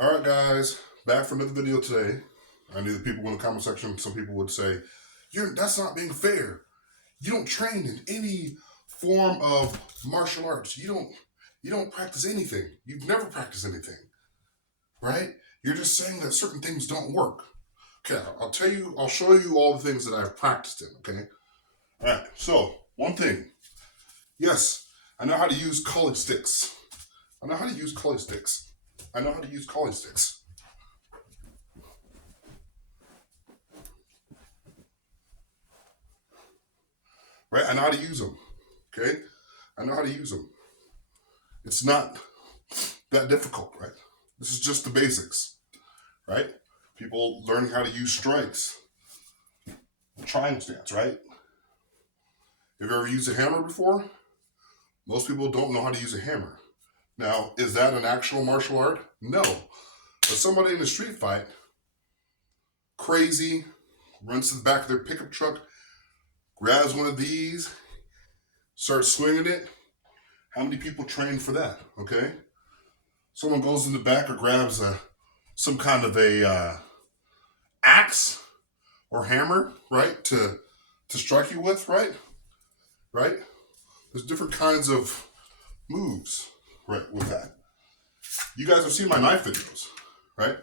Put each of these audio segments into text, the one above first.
All right, guys, back for another video today. I knew the people in the comment section, some people would say, that's not being fair. You don't train in any form of martial arts. You don't practice anything. You've never practiced anything, right? You're just saying that certain things don't work. Okay, I'll show you all the things that I've practiced in, okay? All right, so one thing. Yes, I know how to use calling sticks. I know how to use calling sticks. I know how to use calling sticks. Right? I know how to use them. Okay? I know how to use them. It's not that difficult, right? This is just the basics, right? People learning how to use strikes, triangle stance, right? Have you ever used a hammer before? Most people don't know how to use a hammer. Now, is that an actual martial art? No. But somebody in a street fight, crazy, runs to the back of their pickup truck, grabs one of these, starts swinging it. How many people train for that? Okay, someone goes in the back or grabs some kind of a axe or hammer, right, to strike you with, right? Right? There's different kinds of moves, right, with that. You guys have seen my knife videos, right?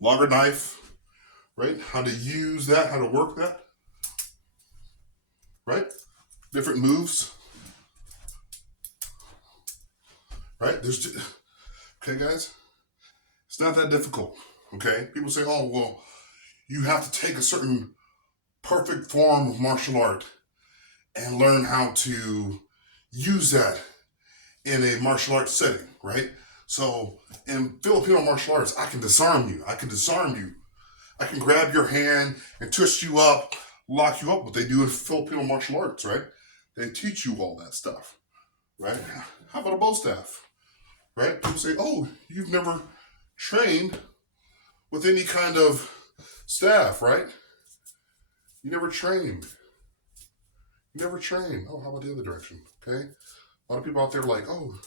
Longer knife, right? How to use that, how to work that, right? Different moves, right? Okay, guys, it's not that difficult, okay? People say, oh, well, you have to take a certain perfect form of martial art and learn how to use that in a martial arts setting, right? So in Filipino martial arts, I can disarm you. I can grab your hand and twist you up, lock you up, what they do in Filipino martial arts, right? They teach you all that stuff, right? How about a bow staff, right? People say, oh, you've never trained with any kind of staff, right? You never trained. You never trained. Oh, how about the other direction? Okay. A lot of people out there are like, oh,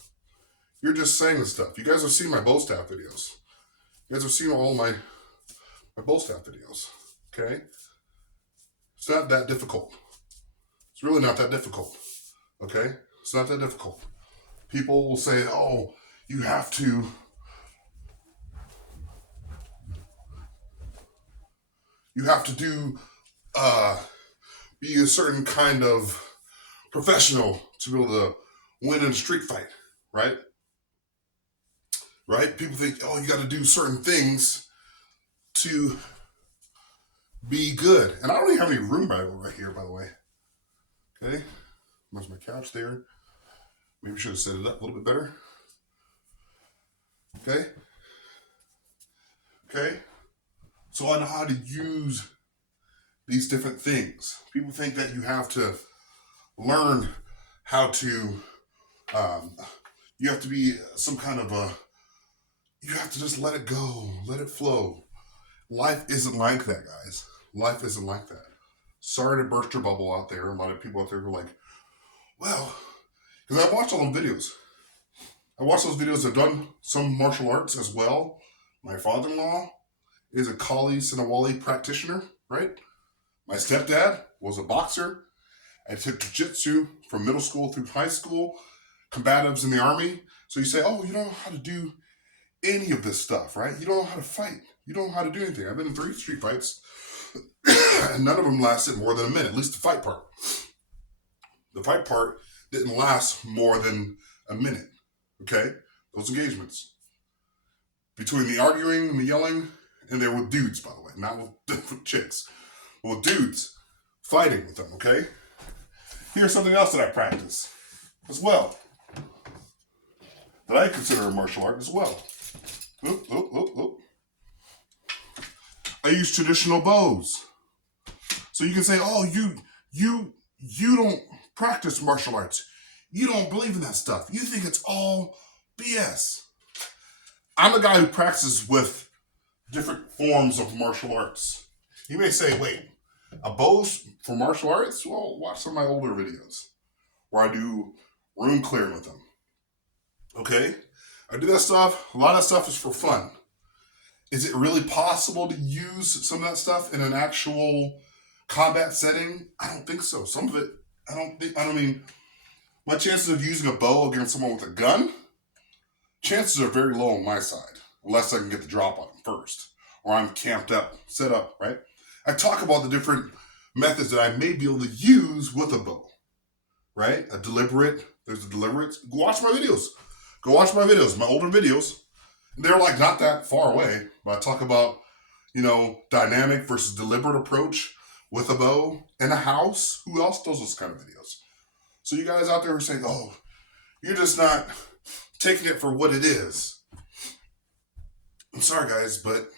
you're just saying this stuff. You guys have seen my bow staff videos. You guys have seen all my bow staff videos. Okay. It's not that difficult. It's really not that difficult. Okay. It's not that difficult. People will say, oh, you have to do be a certain kind of professional to be able to win in a street fight, right? Right? People think, oh, you got to do certain things to be good. And I don't even have any room right here, by the way. Okay? There's my couch there. Maybe I should have set it up a little bit better. Okay? Okay? So I know how to use these different things. People think that you have to learn how to, you have to be some kind of you have to just let it go, let it flow. Life isn't like that, guys. Life isn't like that. Sorry to burst your bubble out there. A lot of people out there who are like, well, because I watched all them videos. I watched those videos. I've done some martial arts as well. My father-in-law is a Kali Sinawali practitioner, right? My stepdad was a boxer. I took jiu-jitsu from middle school through high school, combatives in the army. So you say, oh, you don't know how to do any of this stuff, right? You don't know how to fight. You don't know how to do anything. I've been in 3 street fights, and none of them lasted more than a minute, at least the fight part. The fight part didn't last more than a minute, okay? Those engagements. Between the arguing and the yelling, and they were with dudes, by the way, not with chicks. But with dudes, fighting with them, okay? Here's something else that I practice as well, that I consider a martial art as well. Oop, oop, oop, oop. I use traditional bows. So you can say, oh, you don't practice martial arts. You don't believe in that stuff. You think it's all BS. I'm the guy who practices with different forms of martial arts. You may say, wait, a bow for martial arts? Well, watch some of my older videos where I do room clearing with them. Okay? I do that stuff. A lot of that stuff is for fun. Is it really possible to use some of that stuff in an actual combat setting? I don't think so. Some of it, I don't mean, my chances of using a bow against someone with a gun, chances are very low on my side, unless I can get the drop on them first, or I'm camped up, set up, right? I talk about the different methods that I may be able to use with a bow, right? There's a deliberate. Go watch my videos. My older videos. They're like not that far away, but I talk about, dynamic versus deliberate approach with a bow in a house. Who else does those kind of videos? So you guys out there are saying, oh, you're just not taking it for what it is. I'm sorry, guys, but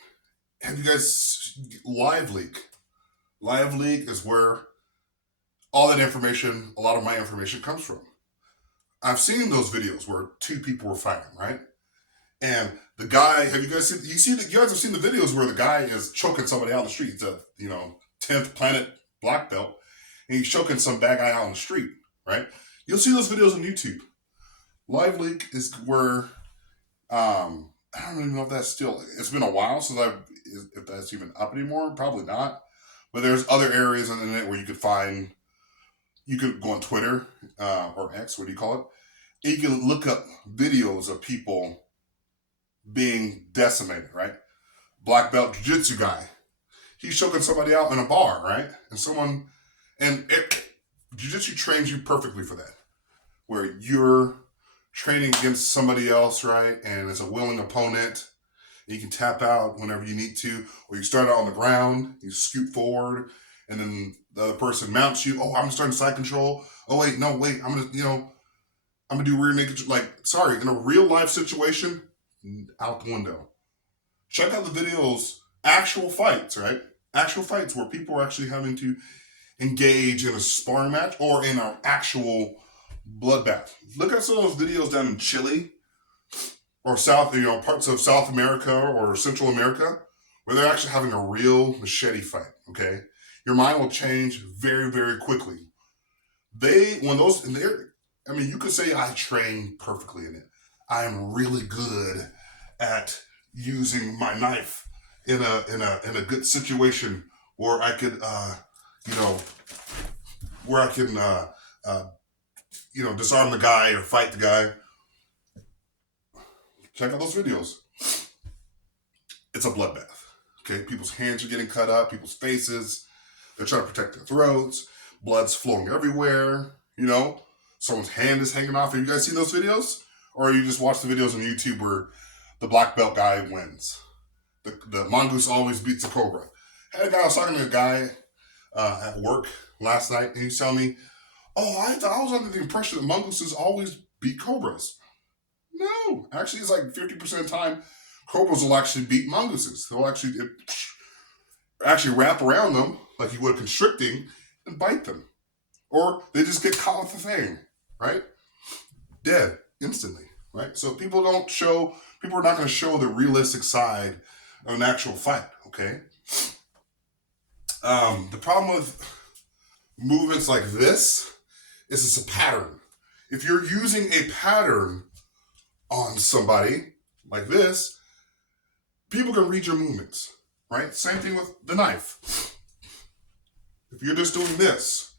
have you guys Live Leak? Live Leak is where all that information, a lot of my information comes from. I've seen those videos where two people were fighting, right? And the guy, you guys have seen the videos where the guy is choking somebody out on the street. It's a, 10th planet black belt, and he's choking some bad guy out on the street, right? You'll see those videos on YouTube. Live Leak is where, I don't even know if that's still, it's been a while since if that's even up anymore, probably not. But there's other areas on the internet where you could go on Twitter, or X, what do you call it? And you can look up videos of people being decimated, right? Black belt jiu-jitsu guy. He's choking somebody out in a bar, right? Jiu-jitsu trains you perfectly for that. Where you're training against somebody else, right? And it's a willing opponent. You can tap out whenever you need to. Or you start out on the ground, you scoot forward, and then the other person mounts you. Oh, I'm starting side control. Oh, wait, I'm gonna do rear naked. In a real life situation, out the window. Check out the videos, actual fights, right? Actual fights where people are actually having to engage in a sparring match or in an actual bloodbath. Look at some of those videos down in Chile or parts of South America or Central America where they're actually having a real machete fight, okay? Your mind will change very, very quickly. You could say I train perfectly in it. I am really good at using my knife in a good situation where I could, disarm the guy or fight the guy. Check out those videos. It's a bloodbath. Okay, people's hands are getting cut up, people's faces. They're trying to protect their throats. Blood's flowing everywhere. Someone's hand is hanging off. Have you guys seen those videos? Or you just watch the videos on YouTube where the black belt guy wins? The mongoose always beats the cobra. I was talking to a guy at work last night, and he's telling me, I was under the impression that mongooses always beat cobras. No, actually, it's like 50% of the time, cobras will actually beat mongooses. They'll actually wrap around them like you would constricting and bite them. Or they just get caught with the thing, right? Dead instantly, right? So people are not going to show the realistic side of an actual fight, okay? The problem with movements like this is it's a pattern. If you're using a pattern on somebody like this, people can read your movements, right? Same thing with the knife. If you're just doing this,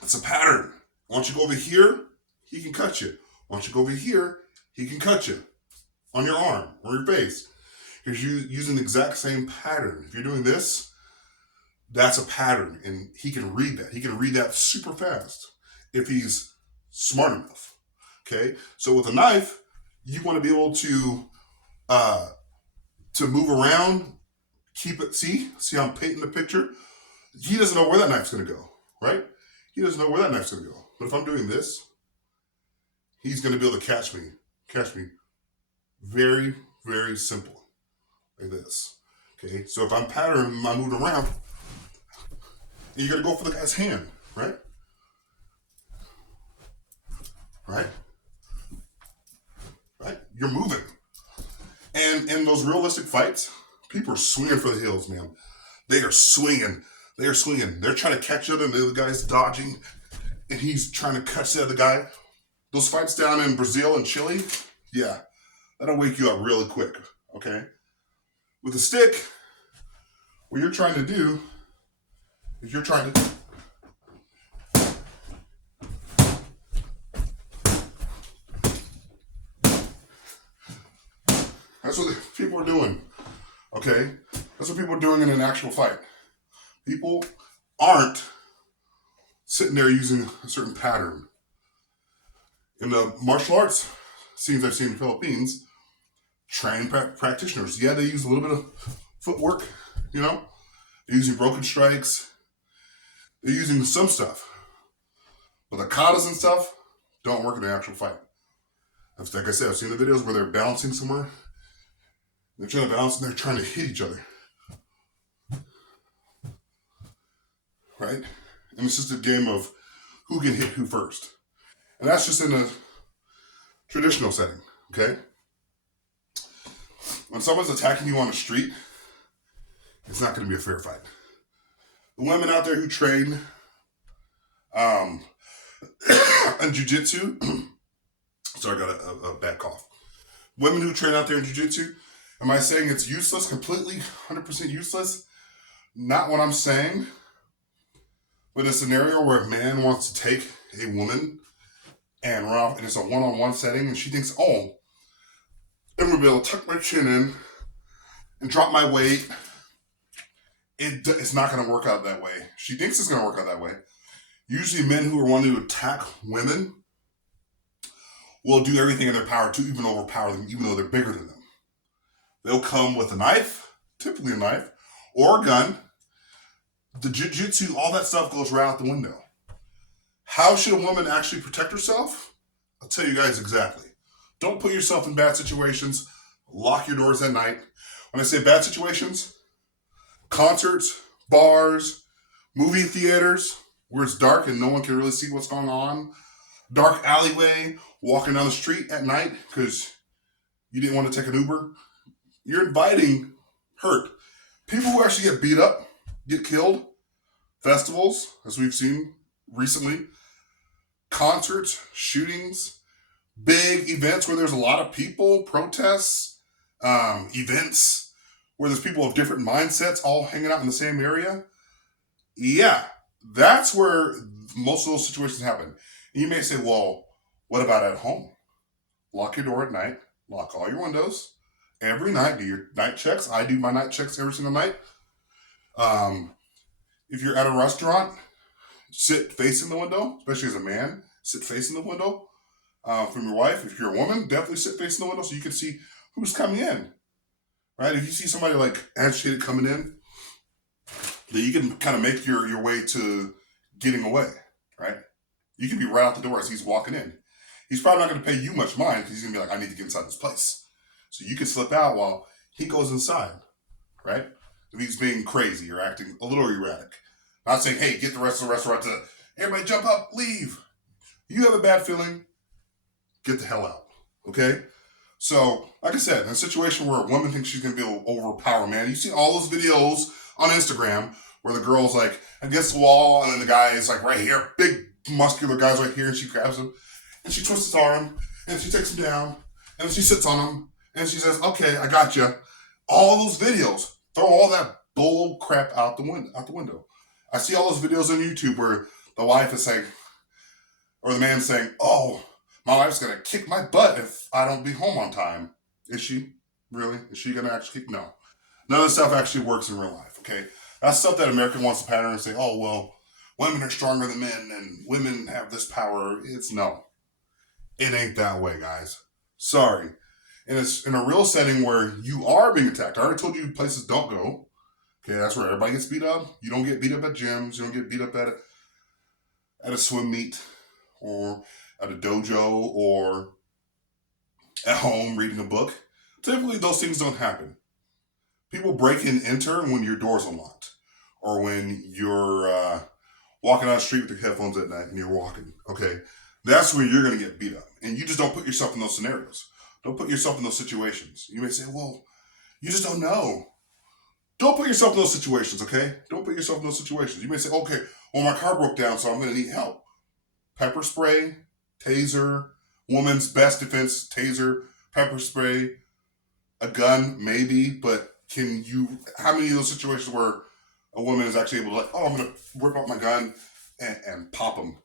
it's a pattern. Once you go over here, he can cut you. Once you go over here, he can cut you on your arm or your face. Because you're using the exact same pattern. If you're doing this, that's a pattern, and he can read that. He can read that super fast if he's smart enough. Okay, so with a knife, you want to be able to move around, keep it. See how I'm painting the picture. He doesn't know where that knife's going to go, right? He doesn't know where that knife's going to go. But if I'm doing this, he's going to be able to catch me. Very, very simple, like this. Okay, so if I'm patterning my moving around, you got to go for the guy's hand, right? Right? You're moving. And in those realistic fights, people are swinging for the hills, man. They are swinging. They're trying to catch the other, and the other guy's dodging, and he's trying to catch the other guy. Those fights down in Brazil and Chile, Yeah, that'll wake you up really quick. Okay, with a stick, what you're trying to do is you're trying to. That's what people are doing. Okay, that's what people are doing in an actual fight. People aren't sitting there using a certain pattern. In the martial arts scenes I've seen in the Philippines, trained practitioners, yeah, they use a little bit of footwork, you know, they're using broken strikes, they're using some stuff. But the katas and stuff don't work in an actual fight. Like I said, I've seen the videos where they're balancing somewhere, they're trying to balance and they're trying to hit each other, right? And it's just a game of who can hit who first. And that's just in a traditional setting, okay? When someone's attacking you on the street, it's not going to be a fair fight. The women out there who train in jiu-jitsu, sorry, I got a bad cough. Women who train out there in jiu-jitsu, am I saying it's useless, completely 100% useless? Not what I'm saying. But in a scenario where a man wants to take a woman and run off, and it's a one-on-one setting, and she thinks, oh, I'm going to be able to tuck my chin in and drop my weight. It's not going to work out that way. She thinks it's going to work out that way. Usually men who are wanting to attack women will do everything in their power to even overpower them, even though they're bigger than them. They'll come with a knife, typically a knife, or a gun. The jiu-jitsu, all that stuff goes right out the window. How should a woman actually protect herself? I'll tell you guys exactly. Don't put yourself in bad situations. Lock your doors at night. When I say bad situations, concerts, bars, movie theaters, where it's dark and no one can really see what's going on. Dark alleyway, walking down the street at night because you didn't want to take an Uber. You're inviting hurt. People who actually get beat up, get killed. Festivals, as we've seen recently. Concerts, shootings, big events where there's a lot of people, protests, events where there's people of different mindsets all hanging out in the same area. Yeah, that's where most of those situations happen. And you may say, well, what about at home? Lock your door at night, lock all your windows. Every night, do your night checks. I do my night checks every single night. If you're at a restaurant, sit facing the window, especially as a man, sit facing the window from your wife. If you're a woman, definitely sit facing the window so you can see who's coming in, right? If you see somebody like agitated coming in, then you can kind of make your way to getting away, right? You can be right out the door as he's walking in. He's probably not going to pay you much mind because he's going to be like, I need to get inside this place. So you can slip out while he goes inside, right? If he's being crazy or acting a little erratic. Not saying, hey, get the rest of the restaurant to, everybody jump up, leave. You have a bad feeling, get the hell out, okay? So, like I said, in a situation where a woman thinks she's going to be able to overpower a man, you see all those videos on Instagram where the girl's like against the wall and then the guy is like right here, big muscular guy's right here, and she grabs him and she twists his arm and she takes him down and then she sits on him and she says, okay, I got you. All those videos, throw all that bull crap out the window. I see all those videos on YouTube where the wife is saying, or the man's saying, oh, my wife's going to kick my butt if I don't be home on time. Is she? Really? Is she going to actually kick? No. None of this stuff actually works in real life, okay? That's stuff that America wants to pattern and say, oh, well, women are stronger than men and women have this power. It's no. It ain't that way, guys. Sorry. And it's in a real setting where you are being attacked. I already told you places don't go. Okay, that's where everybody gets beat up. You don't get beat up at gyms. You don't get beat up at a swim meet or at a dojo or at home reading a book. Typically, those things don't happen. People break and enter when your door's unlocked or when you're walking down the street with your headphones at night and you're walking. Okay, that's when you're going to get beat up. And you just don't put yourself in those scenarios. Don't put yourself in those situations. You may say, well, you just don't know. Don't put yourself in those situations, okay? Don't put yourself in those situations. You may say, okay, well, my car broke down, so I'm going to need help. Pepper spray, taser, woman's best defense, taser, pepper spray, a gun, maybe, but how many of those situations where a woman is actually able to, like, oh, I'm going to whip out my gun and pop him?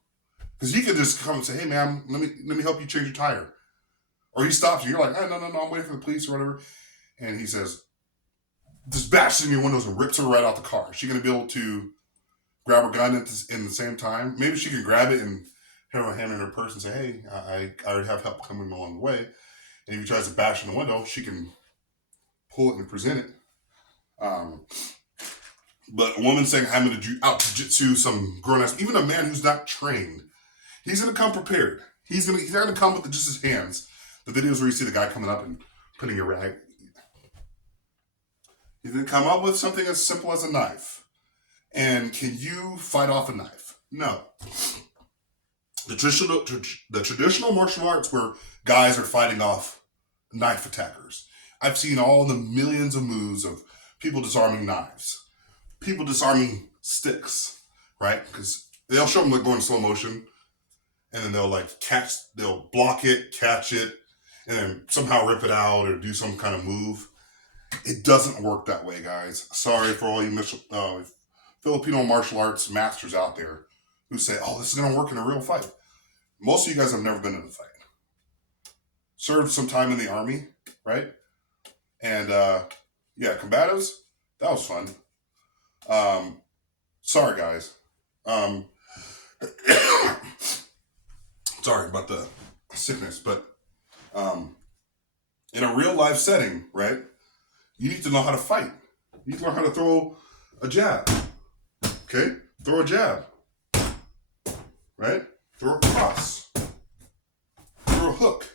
Because you could just come and say, hey, ma'am, let me help you change your tire. Or he stops you. You're like, oh, no, I'm waiting for the police or whatever. And he says, just bashes in your windows and rips her right out the car. Is she going to be able to grab her gun in the same time? Maybe she can grab it and have her hand in her purse and say, hey, I already have help coming along the way. And if he tries to bash in the window, she can pull it and present it. But a woman saying, I'm going to out jiu-jitsu some grown-ass, even a man who's not trained, he's going to come prepared. He's not going to come with just his hands. The videos where you see the guy coming up and putting a rag. He's going to come up with something as simple as a knife. And can you fight off a knife? No. The traditional martial arts where guys are fighting off knife attackers. I've seen all the millions of moves of people disarming knives, people disarming sticks, right? Because they'll show them like going in slow motion, and then they'll block it, catch it, and then somehow rip it out or do some kind of move. It doesn't work that way, guys. Sorry for all you Filipino martial arts masters out there who say, oh, this is going to work in a real fight. Most of you guys have never been in a fight. Served some time in the army, right? And combatives, that was fun. Sorry, guys. Sorry about the sickness, but in a real life setting, right, you need to know how to fight. You need to learn how to throw a jab. Okay? Throw a jab. Right? Throw a cross. Throw a hook.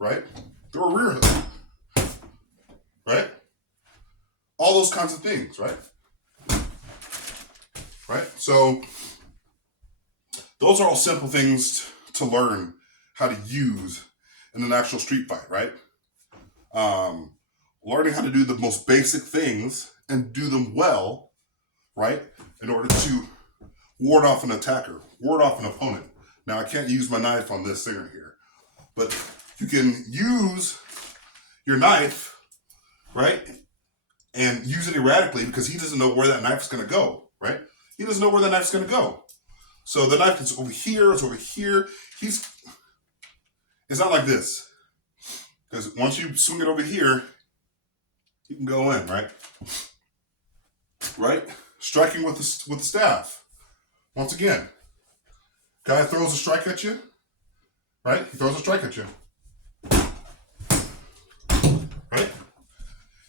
Right? Throw a rear hook. Right? All those kinds of things, right? Right? So, those are all simple things to learn how to use in an actual street fight, right? Learning how to do the most basic things and do them well, right? In order to ward off an attacker, ward off an opponent. Now, I can't use my knife on this singer here, but you can use your knife, right? And use it erratically because he doesn't know where that knife is going to go, right? He doesn't know where that knife's going to go. So the knife is over here, it's over here. It's not like this. Because once you swing it over here, you can go in, right? Right? Striking with the staff. Once again, guy throws a strike at you, right? He throws a strike at you. Right?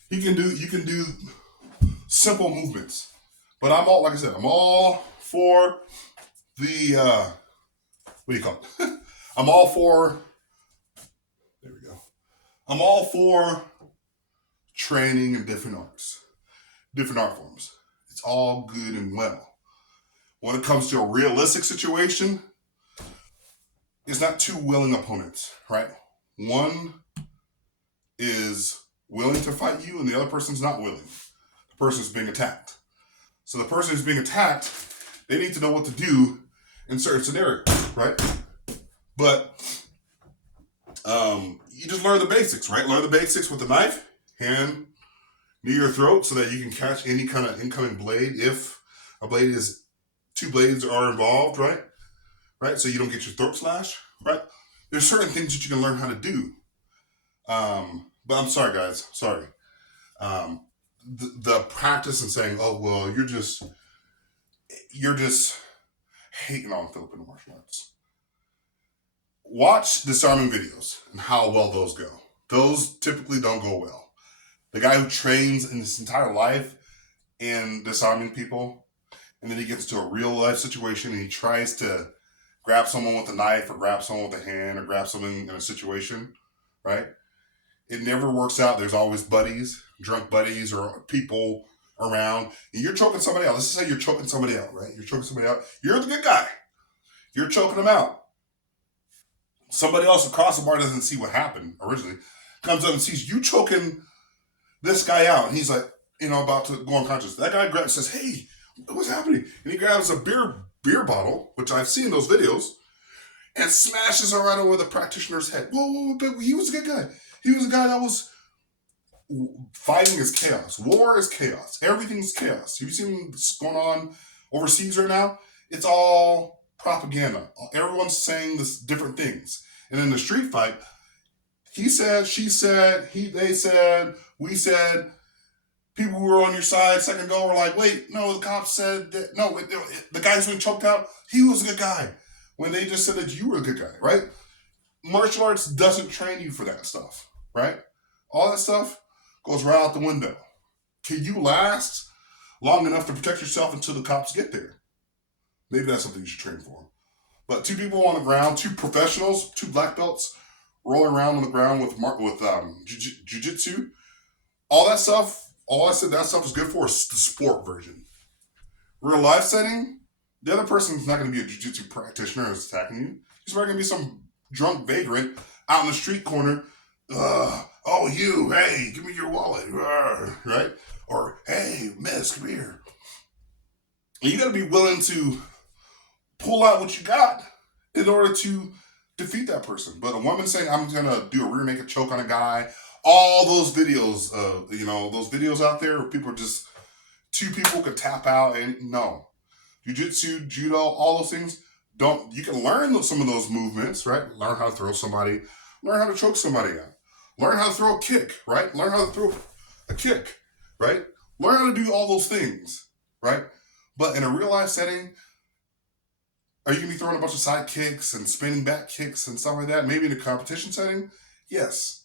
You can do simple movements. But I'm all for the what do you call it? I'm all for training in different arts, different art forms. It's all good and well. When it comes to a realistic situation, it's not two willing opponents, right? One is willing to fight you and the other person's not willing. The person's being attacked. So the person who's being attacked, they need to know what to do in certain scenarios, right? But you just learn the basics, right? Learn the basics with the knife, hand near your throat so that you can catch any kind of incoming blade if a blade is, two blades are involved, right? Right? So you don't get your throat slashed, right? There's certain things that you can learn how to do. But I'm sorry, guys. Sorry. The practice and saying, oh, well, you're just hating on Filipino martial arts. Watch disarming videos and how well those go. Those typically don't go well. The guy who trains in his entire life in disarming people, and then he gets to a real life situation and he tries to grab someone with a knife or grab someone with a hand or grab someone in a situation, right? It never works out. There's always buddies, drunk buddies, or people around. And you're choking somebody out. Let's just say you're choking somebody out, right? You're choking somebody out. You're the good guy. You're choking them out. Somebody else across the bar doesn't see what happened originally. Comes up and sees you choking this guy out. And he's like, about to go unconscious. That guy grabs, says, hey, what's happening? And he grabs a beer bottle, which I've seen those videos. and smashes her right over the practitioner's head. Whoa, but he was a good guy. He was a guy that was fighting is chaos. War is chaos. Everything's chaos. Have you seen what's going on overseas right now? It's all propaganda. Everyone's saying this different things. And in the street fight, he said, she said, they said, we said. People who were on your side second go were like, wait, no, the cops said that, no, the guy who's been choked out, he was a good guy. When they just said that you were a good guy, right? Martial arts doesn't train you for that stuff, right? All that stuff goes right out the window. Can you last long enough to protect yourself until the cops get there? Maybe that's something you should train for. But two people on the ground, two professionals, two black belts, rolling around on the ground with jiu-jitsu, all that stuff. All I said that stuff is good for is the sport version. Real life setting, the other person's not going to be a jiu-jitsu practitioner who's attacking you. He's probably going to be some drunk vagrant out in the street corner. Oh, you, hey, give me your wallet, right? Or, hey, miss, come here. And you got to be willing to pull out what you got in order to defeat that person. But a woman saying, I'm going to do a rear naked choke on a guy, all those videos, those videos out there where people are just, two people could tap out and no. Jiu-jitsu, judo, all those things, you can learn some of those movements, right? Learn how to throw somebody, learn how to choke somebody out. Learn how to throw a kick, right? Learn how to throw a kick, right? Learn how to do all those things, right? But in a real life setting, are you going to be throwing a bunch of side kicks and spinning back kicks and stuff like that? Maybe in a competition setting? Yes.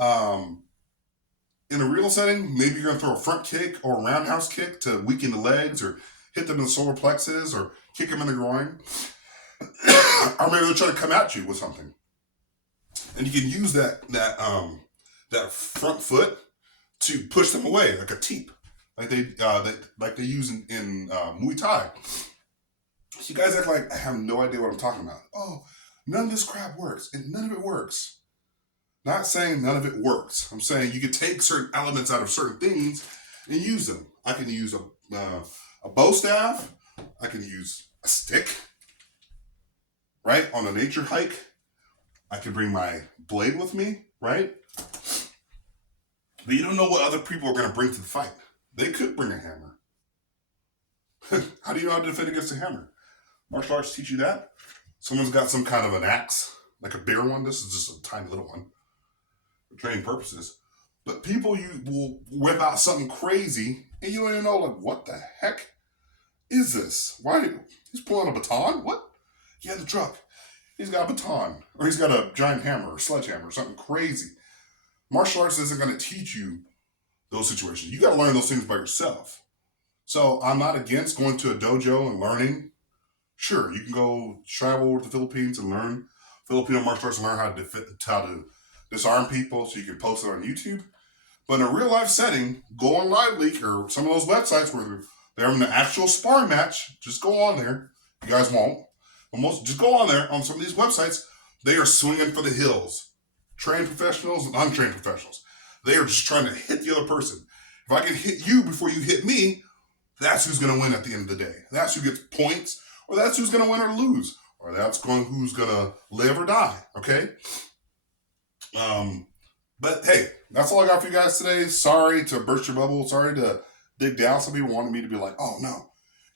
In a real setting, maybe you're going to throw a front kick or a roundhouse kick to weaken the legs or hit them in the solar plexus or kick them in the groin. Or maybe they'll try to come at you with something. And you can use that front foot to push them away, like a teep, like they use in Muay Thai. You guys act like I have no idea what I'm talking about. Oh, none of this crap works, and none of it works. Not saying none of it works. I'm saying you can take certain elements out of certain things and use them. I can use a bow staff. I can use a stick, right, on a nature hike. I can bring my blade with me, right? But you don't know what other people are going to bring to the fight. They could bring a hammer. How do you know how to defend against a hammer? Martial arts teach you that. Someone's got some kind of an axe, like a bigger one. This is just a tiny little one for training purposes. But people, you will whip out something crazy, and you don't even know, like, what the heck is this? Why? He's pulling a baton? What? Yeah, the truck. He's got a baton, or he's got a giant hammer or sledgehammer or something crazy. Martial arts isn't going to teach you those situations. You got to learn those things by yourself. So I'm not against going to a dojo and learning. Sure, you can go travel to the Philippines and learn Filipino martial arts and learn how to disarm people so you can post it on YouTube. But in a real life setting, go on Live Leak or some of those websites where they're in an actual sparring match. Just go on there. You guys won't. Just go on there on some of these websites. They are swinging for the hills. Trained professionals and untrained professionals. They are just trying to hit the other person. If I can hit you before you hit me, that's who's going to win at the end of the day. That's who gets points, or that's who's going to win or lose, or that's who's going to live or die. Okay. But hey, that's all I got for you guys today. Sorry to burst your bubble. Sorry to dig down. Some people wanted me to be like, oh no,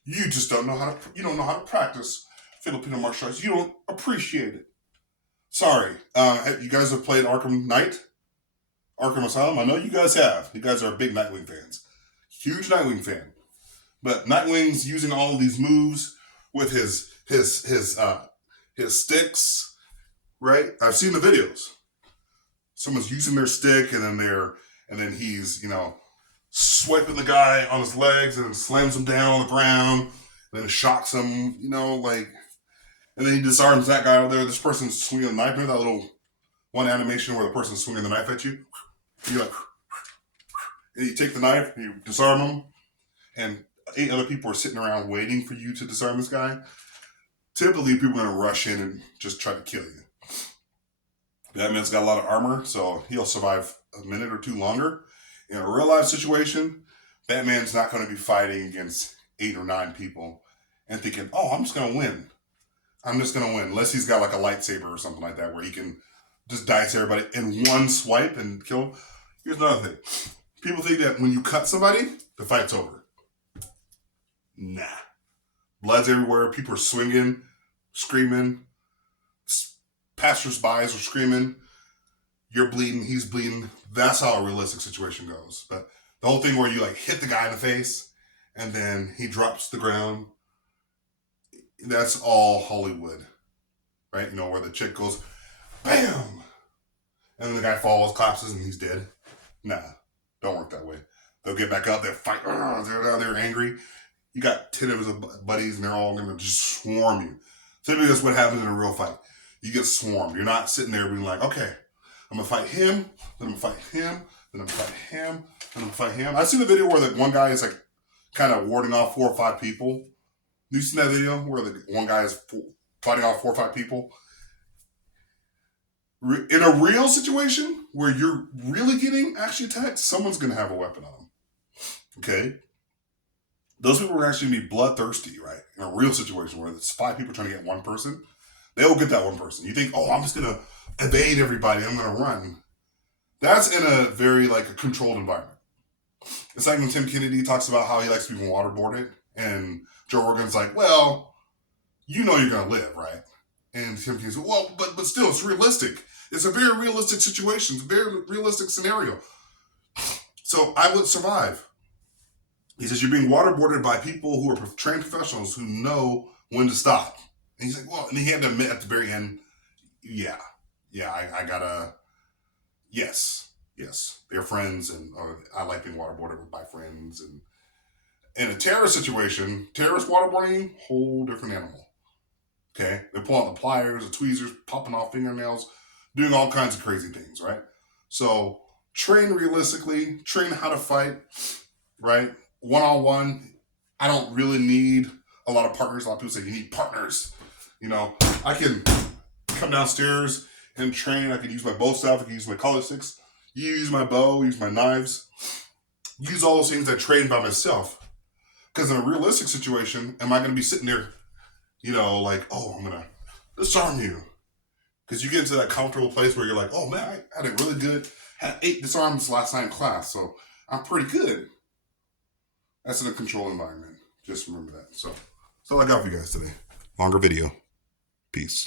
you just don't know how to practice Filipino martial arts. You don't appreciate it. Sorry. You guys have played Arkham Asylum? I know you guys have. You guys are big Nightwing fans. Huge Nightwing fan. But Nightwing's using all of these moves with his sticks, right? I've seen the videos. Someone's using their stick and then he's, swiping the guy on his legs and then slams him down on the ground, then shocks him, and then he disarms that guy over there. This person's swinging a knife. Remember that little one animation where the person's swinging the knife at you? You're like, and you take the knife, and you disarm him, and 8 other people are sitting around waiting for you to disarm this guy. Typically, people are going to rush in and just try to kill you. Batman's got a lot of armor, so he'll survive a minute or two longer. In a real life situation, Batman's not going to be fighting against 8 or 9 people and thinking, oh, I'm just going to win. I'm just gonna win. Unless he's got like a lightsaber or something like that where he can just dice everybody in one swipe and kill them. Here's another thing. People think that when you cut somebody, the fight's over. Nah. Blood's everywhere. People are swinging, screaming. Passersby are screaming. You're bleeding. He's bleeding. That's how a realistic situation goes. But the whole thing where you like hit the guy in the face and then he drops to the ground, that's all Hollywood, right? You know, where the chick goes, bam! And then the guy falls, collapses, and he's dead. Nah, don't work that way. They'll get back up, they'll fight, they're angry. You got 10 of his buddies, and they're all going to just swarm you. Typically, that's what happens in a real fight. You get swarmed. You're not sitting there being like, okay, I'm going to fight him, then I'm going to fight him, then I'm going to fight him, then I'm going to fight him. I've seen the video where the one guy is like kind of warding off 4 or 5 people. You seen that video where the one guy is fighting off 4 or 5 people? In a real situation where you're really getting actually attacked, someone's going to have a weapon on them. Okay? Those people are actually going to be bloodthirsty, right? In a real situation where there's 5 people trying to get one person, they will get that one person. You think, oh, I'm just going to evade everybody. I'm going to run. That's in a very, like, a controlled environment. It's like when Tim Kennedy talks about how he likes to be waterboarded, and Joe Rogan's like, well, you know you're going to live, right? And Tim Kennedy's like, well, but still, it's realistic. It's a very realistic situation. It's a very realistic scenario. So I would survive. He says, you're being waterboarded by people who are trained professionals who know when to stop. And he's like, well, and he had to admit at the very end, I gotta, yes, they're friends, and I like being waterboarded by friends. And in a terrorist situation, terrorist waterboarding, whole different animal. Okay? They're pulling out the pliers, the tweezers, popping off fingernails, doing all kinds of crazy things, right? So train realistically, train how to fight, right? One-on-one. I don't really need a lot of partners. A lot of people say you need partners. You know, I can come downstairs and train. I can use my bow staff. I can use my color sticks. You use my bow, use my knives. Use all those things I train by myself. Because in a realistic situation, am I going to be sitting there, you know, like, oh, I'm going to disarm you. Because you get into that comfortable place where you're like, oh, man, I did really good. Had 8 disarms last night in class, so I'm pretty good. That's in a controlled environment. Just remember that. So that's all I got for you guys today. Longer video. Peace.